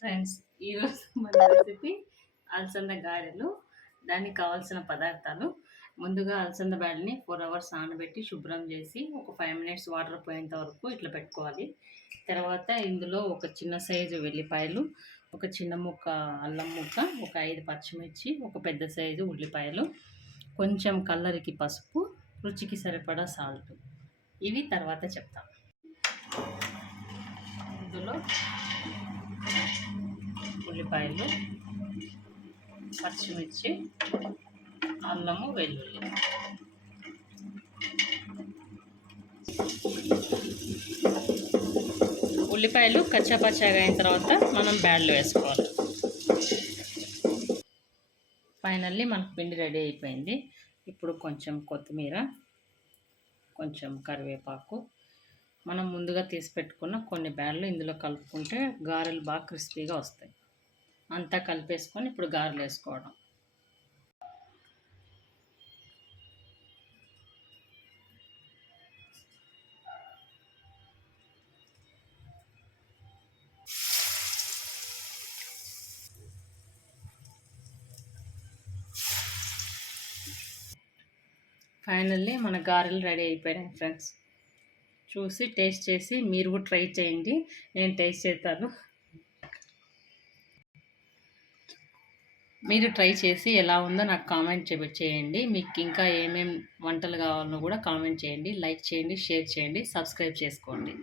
Friends, ఈరోజు మన recipe అలసంద గారెలు. దానికి కావాల్సిన పదార్థాలు: ముందుగా అలసంద బ్యాళ్ళని 4 అవర్స్ నానబెట్టి శుభ్రం చేసి ఒక 5 మినిట్స్ వాటర్ పోయేంత వరకు ఇట్లా పెట్టుకోవాలి. తర్వాత ఇందులో ఒక చిన్న సైజు వెల్లిపాయలు, ఒక చిన్న ముక్క అల్లం ముక్క, ఒక 5 పచ్చిమిర్చి, ఒక పెద్ద సైజు ఉల్లిపాయలు, కొంచెం కల్లరికి పసుపు, రుచికి సరిపడా సాల్ట్. ఇవి తర్వాత చెప్తాం. ఇందులో ఉల్లిపాయలు, పచ్చిమిర్చి, అల్లము, వెల్లుల్లి. ఉల్లిపాయలు కచ్చాపచ్చాగా అయిన తర్వాత మనం బ్యాళ్ళు వేసుకోవాలి. ఫైనల్లీ మనకు పిండి రెడీ అయిపోయింది. ఇప్పుడు కొంచెం కొత్తిమీర, కొంచెం కరివేపాకు, మనం ముందుగా తీసి పెట్టుకున్న కొన్ని బ్యాళ్ళు ఇందులో కలుపుకుంటే గారెలు బాగా క్రిస్పీగా వస్తాయి. అంతా కలిపేసుకొని ఇప్పుడు గారెలు వేసుకోవడం. ఫైనల్లీ మన గారెలు రెడీ అయిపోయాయి ఫ్రెండ్స్. చూసి టేస్ట్ చేసి మీరు కూడా ట్రై చేయండి. నేను టేస్ట్ చేస్తాను. మీరు ట్రై చేసి ఎలా ఉందో నాకు కామెంట్ చేయండి. మీకు ఇంకా ఏమేమి వంటలు కావాలో కూడా కామెంట్ చేయండి. లైక్ చేయండి, షేర్ చేయండి, సబ్స్క్రైబ్ చేసుకోండి.